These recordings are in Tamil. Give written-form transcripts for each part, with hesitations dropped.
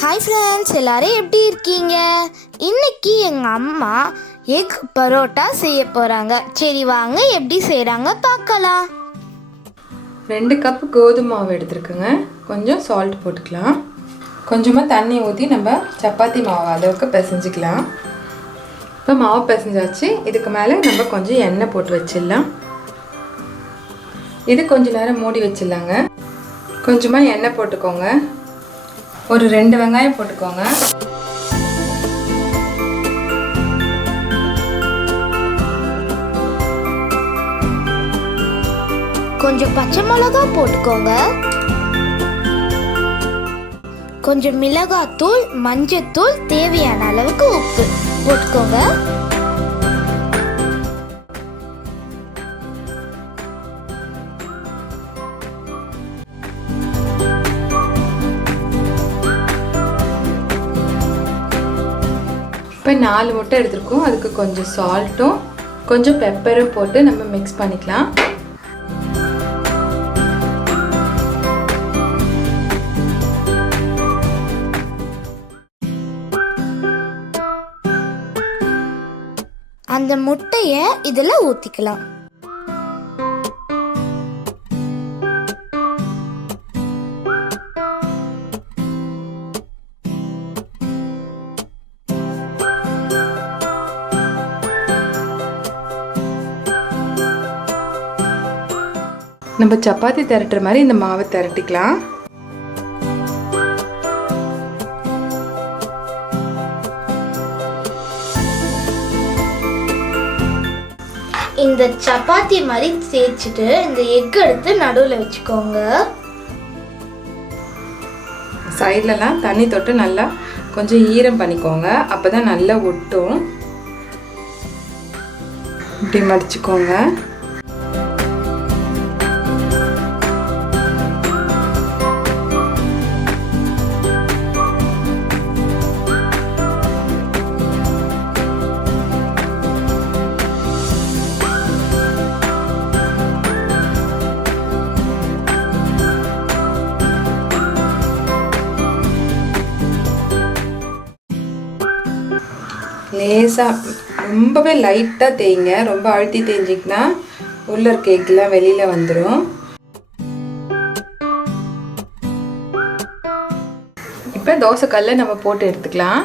ஹாய் ஃப்ரெண்ட்ஸ், எல்லோரும் எப்படி இருக்கீங்க? இன்றைக்கி எங்கள் அம்மா எக் பரோட்டா செய்ய போகிறாங்க. சரி வாங்க எப்படி செய்கிறாங்க பார்க்கலாம். 2 கப் கோதுமை மாவு எடுத்துருக்குங்க. கொஞ்சம் சால்ட் போட்டுக்கலாம். கொஞ்சமாக தண்ணி ஊற்றி நம்ம சப்பாத்தி மாவு அளவுக்கு பிசைஞ்சிக்கலாம். இப்போ மாவு பிசைஞ்சாச்சு. இதுக்கு மேலே நம்ம கொஞ்சம் எண்ணெய் போட்டு வச்சிடலாம். இது கொஞ்சம் நேரம் மூடி வச்சிடலாங்க. கொஞ்சமாக எண்ணெய் போட்டுக்கோங்க. ஒரு 2 வெங்காயம் போட்டுக்கோங்க. கொஞ்சம் பச்சை மிளகா போட்டுக்கோங்க. கொஞ்சம் மிளகாத்தூள், மஞ்சத்தூள், தேவையான அளவுக்கு உப்பு போட்டுக்கோங்க. இப்போ 4 முட்டை எடுத்துருக்கோம். அதுக்கு கொஞ்சம் சால்ட்டும் கொஞ்சம் பெப்பரும் போட்டு நம்ம மிக்ஸ் பண்ணிக்கலாம். அந்த முட்டையை இதில் ஊற்றிக்கலாம். நம்ம சப்பாத்தி திரட்டுற மாதிரி இந்த மாவை திரட்டிக்கலாம். இந்த சப்பாத்தி மாதிரி தேய்ச்சிட்டு இந்த எக் எடுத்து நடுவில் வச்சுக்கோங்க. சைட்லலாம் தண்ணி தொட்டு நல்லா கொஞ்சம் ஈரம் பண்ணிக்கோங்க. அப்போ தான் நல்லா ஒட்டும். இப்படி மடிச்சுக்கோங்க. லேசாக ரொம்பவே லைட்டாக தேய்ங்க. ரொம்ப அழுத்தி தேய்ஞ்சிங்கன்னா உள்ள இருக்க எக்லாம் வெளியில் வந்துடும். இப்போ தோசைக்கல்லை நம்ம போட்டு எடுத்துக்கலாம்.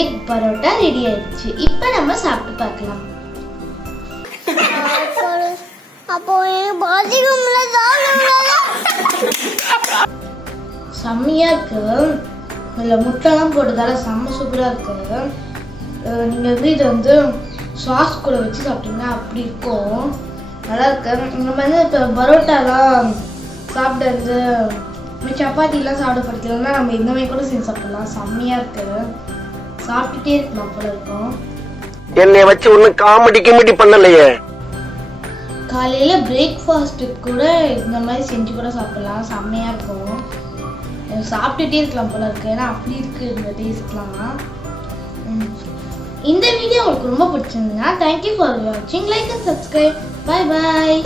எக் பரோட்டா ரெடி ஆயிடுச்சு. இப்போ நம்ம சாப்பிட்டு பார்க்கலாம். செம்மையா இருக்கு. இதில் முட்டைலாம் போட்டதால செம்ம சூப்பராக இருக்கு. நீங்கள் வீடு வந்து சாஸ் கூட வச்சு சாப்பிட்டீங்கன்னா அப்படி இருக்கும். நல்லா இருக்கு. நம்ம வந்து இப்போ பரோட்டாலாம் சாப்பிட்டு வந்து சப்பாத்திலாம் சாப்பிட படிக்கலன்னா நம்ம இந்த மாதிரி கூட செஞ்சு சாப்பிடலாம். செம்மையாக இருக்கு. சாப்பிட்டுட்டே இருக்கலாம் போல இருக்கும். என்னை வச்சு ஒன்னும் காமெடி பண்ணலையே. காலையில பிரேக்ஃபாஸ்ட்டுக்கு கூட இந்த மாதிரி செஞ்சு கூட சாப்பிடலாம். செம்மையா இருக்கும். சாப்பிட்டுட்டே இருக்கலாம் போல இருக்கு. ஏன்னா அப்படி இருக்கு இந்த டேஸ்ட்லாம். இந்த வீடியோ உங்களுக்கு ரொம்ப பிடிச்சிருந்தா தேங்க்யூ ஃபார் வாட்சிங். Like and subscribe. Bye bye.